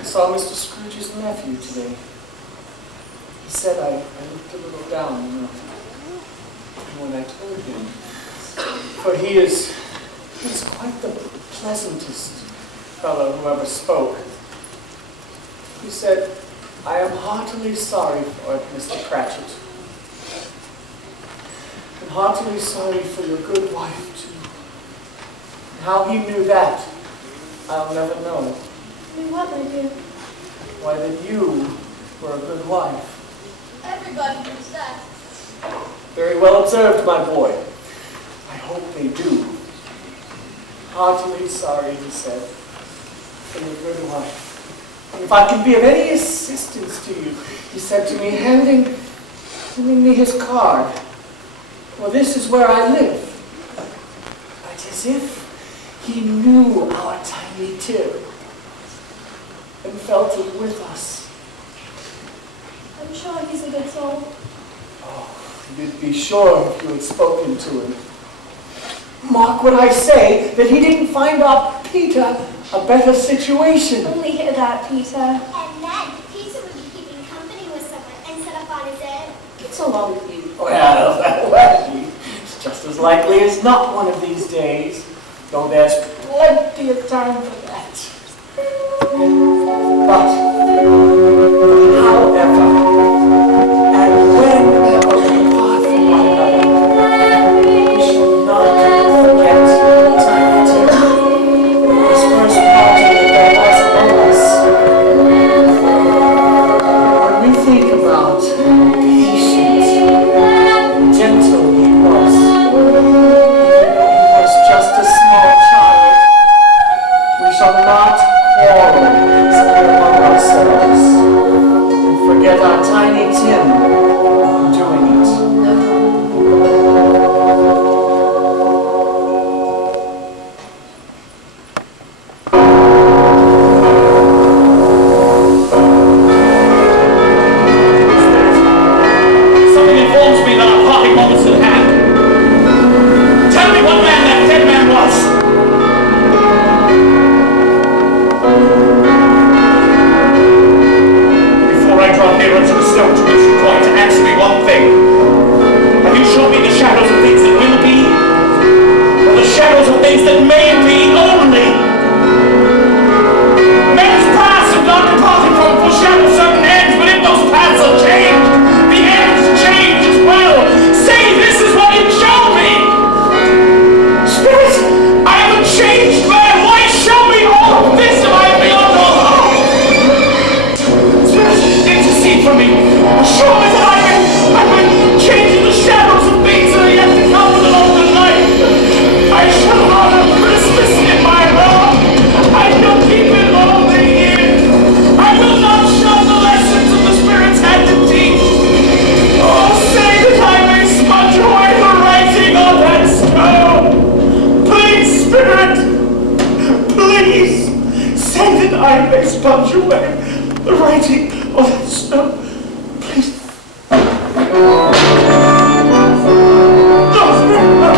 I saw Mr. Scrooge's nephew today. He said I looked a little down, you know. And when I told him, for he is quite the pleasantest fellow who ever spoke. He said, I am heartily sorry for it, Mr. Cratchit. And heartily sorry for your good wife, too. And how he knew that, I'll never know. Knew what, my dear? Why, that you were a good wife. Everybody knows that. Very well observed, my boy. I hope they do. Heartily sorry, he said, for your good wife. And if I can be of any assistance to you, he said to me, handing me his card. Well, this is where I live. But as if he knew our tiny Tim and felt it with us. I'm sure he's a good soul. Oh, you'd be sure if you had spoken to him. Mark what I say, that he didn't find our Peter a better situation. Only hear that, Peter. And then Peter would be keeping company with someone and set up on his own. It's along with you. Well, it's just as likely as not one of these days, though there's plenty of time for that. But, however, and whenever we part from one another, we should not forget Tiny Tim, his first party that was among us. When we think about patient, gentle he was just a small child, we shall not quarrel among ourselves and forget our Tiny Tim doing it. Something informs me that our parting moments at hand. Tell me what man that dead man was. Before I draw nearer to the stone to which you point, answer me one thing. Have you shown me the shadows of things that will be? Or the shadows of things that may be only? Men's paths have not departed from foreshadow certain ends, but if those paths are changed, the ends change as well. Say this is what you showed me! Spirit, I am a changed man. Why show me all this if I am beyond all hope? Spirit, intercede for me. Show me that I've been changing the shadows of things that are yet to come with an open light. I shall honor Christmas in my heart. I shall keep it all the year. I will not shun the lessons of the Spirit's hand to teach. Oh, say that I may smudge away the writing on that stone. Please, Spirit, please, say that I may smudge away the writing on that stone. Please. No, Spirit, no.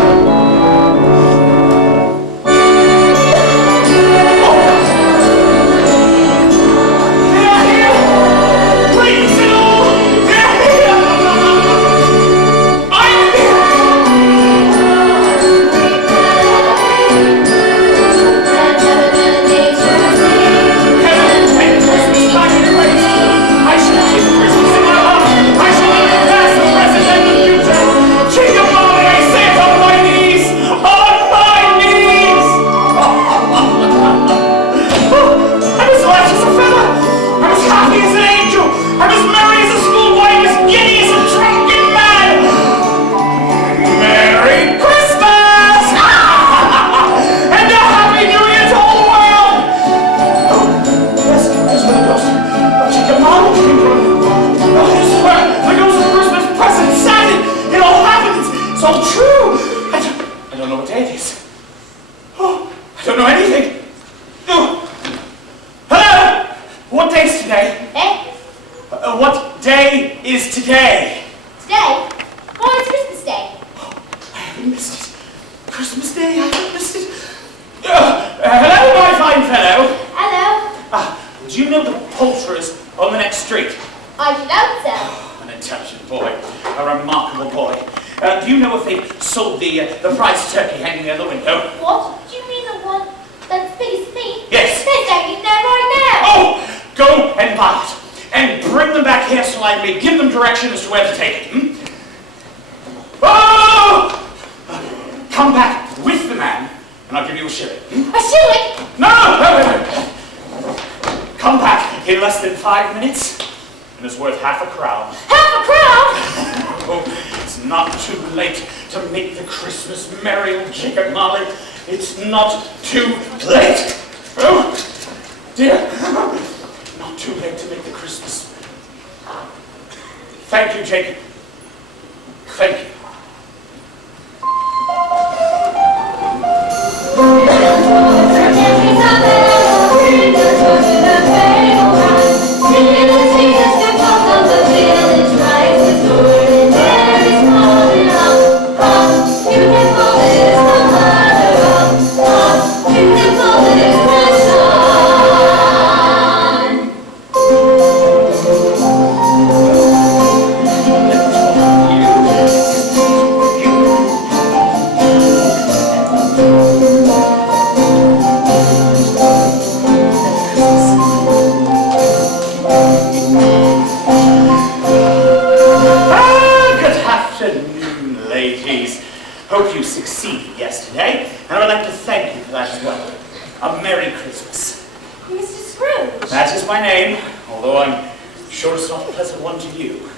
What day is today? Today? Why, it's Christmas Day. I haven't missed it. Christmas Day, I haven't missed it. Hello, my fine fellow. Hello. Do you know the poulterers on the next street? I should hope so. An intelligent boy. A remarkable boy. Do you know if they sold the prize turkey hanging there in the window? What? Do you mean the one that's big as me? Yes. There's hanging there right now. Oh! Go and buy it. And bring them back here so I may give them direction as to where to take them. Oh! Come back with the man, and I'll give you a shilling. A shilling? No! Come back in less than 5 minutes, and it's worth half a crown. Half a crown? Oh, it's not too late to make the Christmas merry, old Jacob Marley. It's not too late. Oh, dear. Not too late to make the Christmas. Thank you, Jacob. Thank you. Hope you succeeded yesterday, and I would like to thank you for that as well. A Merry Christmas. Mr. Scrooge. That is my name, although I'm sure it's not a pleasant one to you.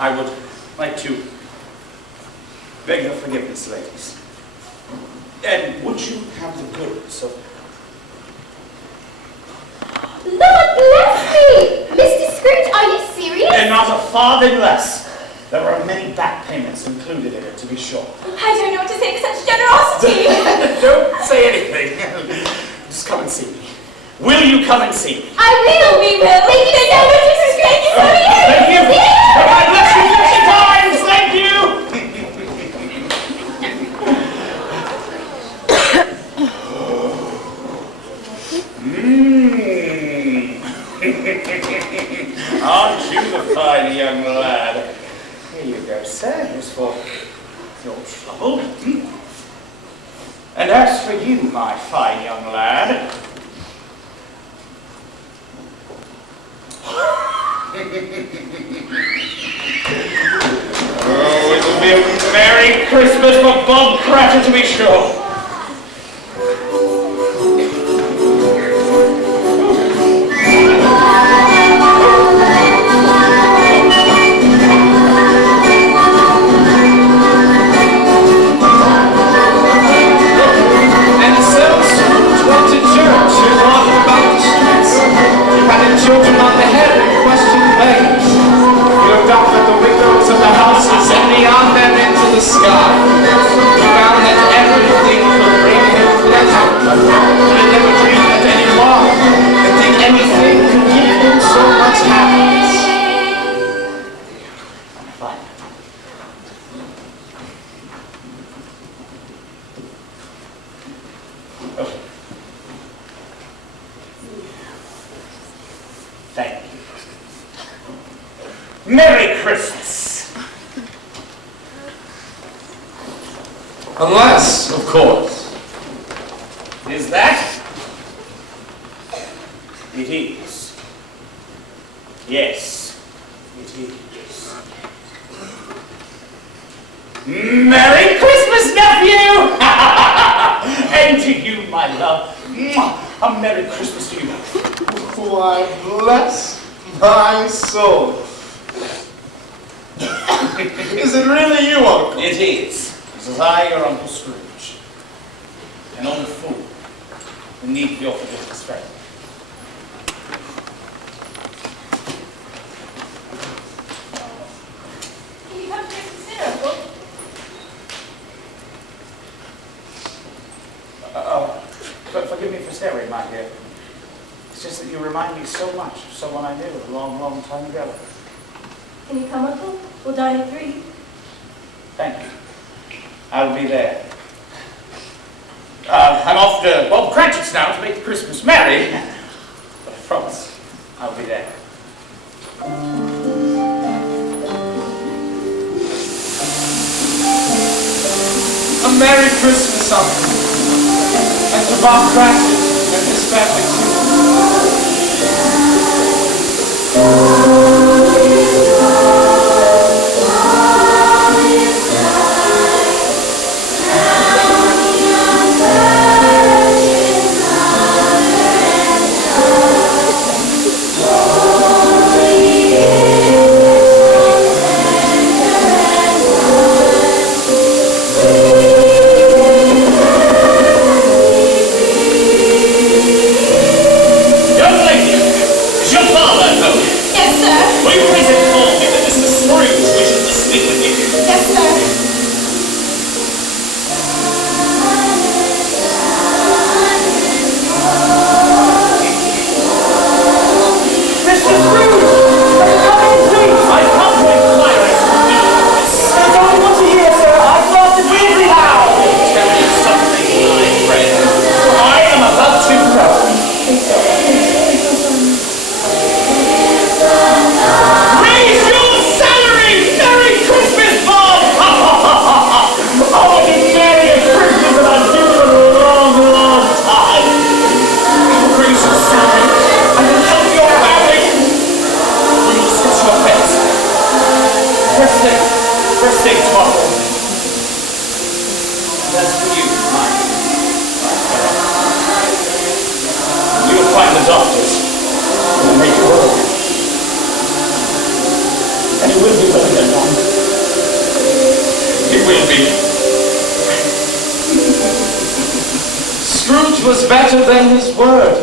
I would like to beg your forgiveness, ladies. And would you have the goodness of... Lord bless me! Mr. Scrooge, are you serious? And not a farthing less. There are many back payments included in it, to be sure. I don't know what to say to such generosity. Don't say anything. Just come and see me. Will you come and see me? I will! We will! Thank you so much, Mr. Scrooge! Thank you so much! Thank you! God bless you 50 times! Thank you! Aren't you the fine young lad? Here you go, sir. Here's for your trouble. And as for you, my fine young lad, oh, it'll be a Merry Christmas for Bob Cratchit, to be sure. Children on the head and questioned ways. We looked up at the windows of the houses and beyond them into the sky. We found that everything could bring him pleasure. But I never dreamed that anyone, indeed anything, could give him so much happiness. Fine. Okay. Thank you. Merry Christmas! Unless, of course. Is that? It is. Yes, it is. Merry Christmas, nephew! And to you, my love. A Merry Christmas to you. Why, bless my soul. Is it really you, Uncle? It is. It is I, your Uncle Scrooge. An old fool in need of your forgiveness, friend. Can you come to Christmas dinner, Uncle? Forgive me for staring, my dear. It's just that you remind me so much of someone I knew a long, long time ago. Can you come, Uncle? We'll dine at 3. Thank you. I'll be there. I'm off to Bob Cratchit's now to make the Christmas merry. But I promise I'll be there. A Merry Christmas, Uncle. And to Bob Cratchit and his family, too. First thing tomorrow. And as for you, you will find the doctors who will make it work. And it will be well done, Mom. It will be. Scrooge was better than his word.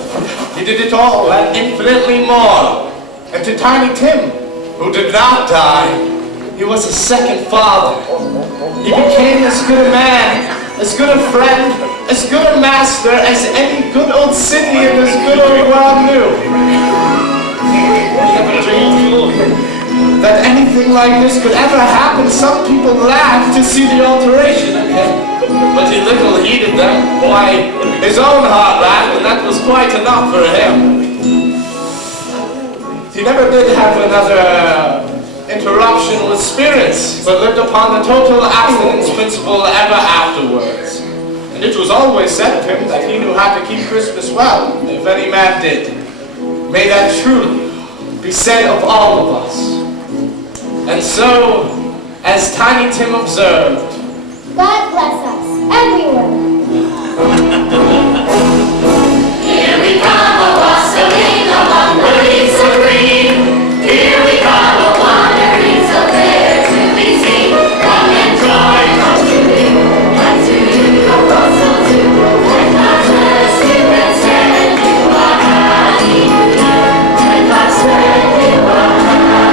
He did it all and infinitely more. And to Tiny Tim, who did not die, he was a second father. He became as good a man, as good a friend, as good a master as any good old city in this good old world knew. He never dreamed that anything like this could ever happen. Some people laughed to see the alteration in him, but he little heeded them. Why, his own heart laughed, and that was quite enough for him. He never did have another interruption with spirits, but lived upon the total abstinence principle ever afterwards. And it was always said of him that he knew how to keep Christmas well, if any man did. May that truly be said of all of us. And so, as Tiny Tim observed, God bless us, everyone. Here we come a-wassailing along the leaves of green. Here we come a-wandering so fair to be seen. Come and joy come to you, and to you your also too. When God's blessed you and said you are happy. When God's said you are happy.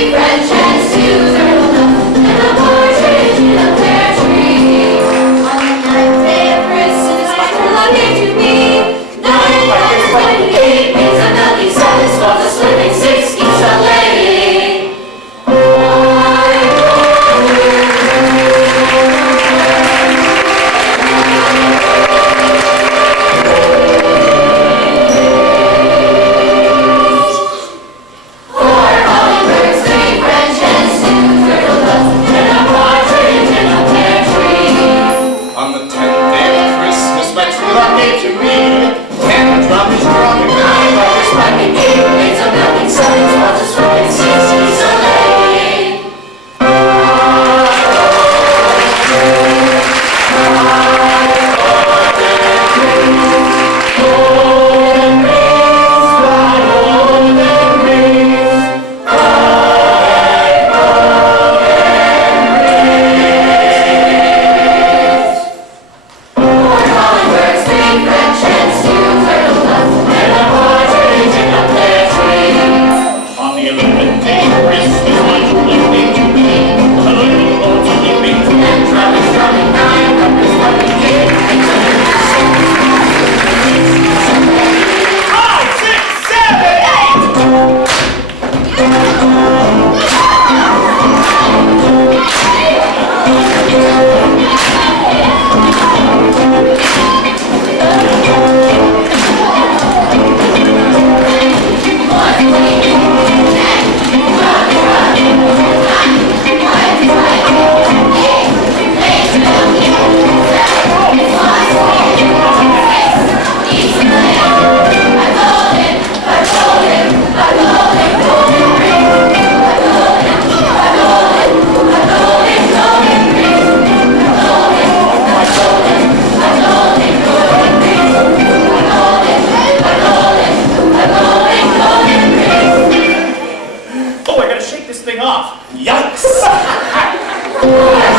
French and two turtle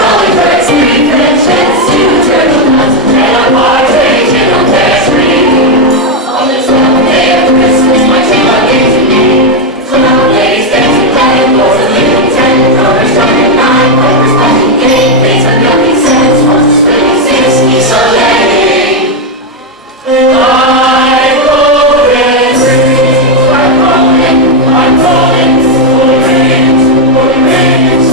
Hummingbirds make their chants to turtle doves and a partridge in a pear tree. On this 12th day of Christmas, my true love gave to me. So now ladies dancing, clapping, boys a little tent, drummers drumming, nine pipers piping, gay maids of milking sense, horses spinning, sings geese a-laying. I'm golden rings, I'm golden rings, golden rings.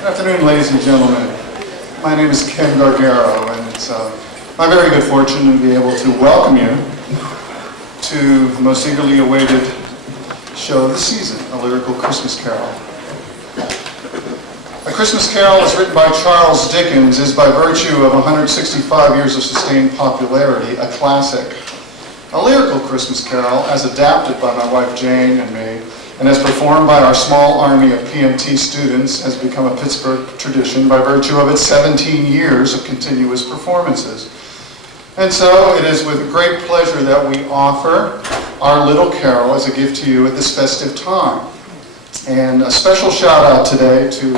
Good afternoon, ladies and gentlemen. My name is Ken Gargaro, and it's my very good fortune to be able to welcome you to the most eagerly awaited show of the season, A Lyrical Christmas Carol. A Christmas Carol, as written by Charles Dickens, is by virtue of 165 years of sustained popularity, a classic. A Lyrical Christmas Carol, as adapted by my wife Jane and me, and as performed by our small army of PMT students, has become a Pittsburgh tradition by virtue of its 17 years of continuous performances. And so it is with great pleasure that we offer our little carol as a gift to you at this festive time. And a special shout out today to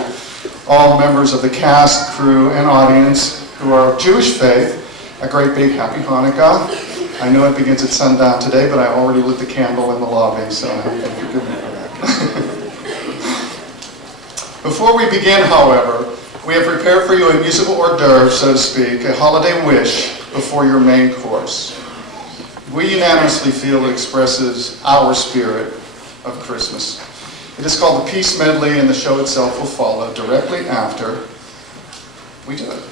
all members of the cast, crew, and audience who are of Jewish faith. A great big happy Hanukkah. I know it begins at sundown today, but I already lit the candle in the lobby, so I hope you forgive me for that. Before we begin, however, we have prepared for you a musical hors d'oeuvre, so to speak, a holiday wish before your main course. We unanimously feel it expresses our spirit of Christmas. It is called the Peace Medley, and the show itself will follow directly after we do it.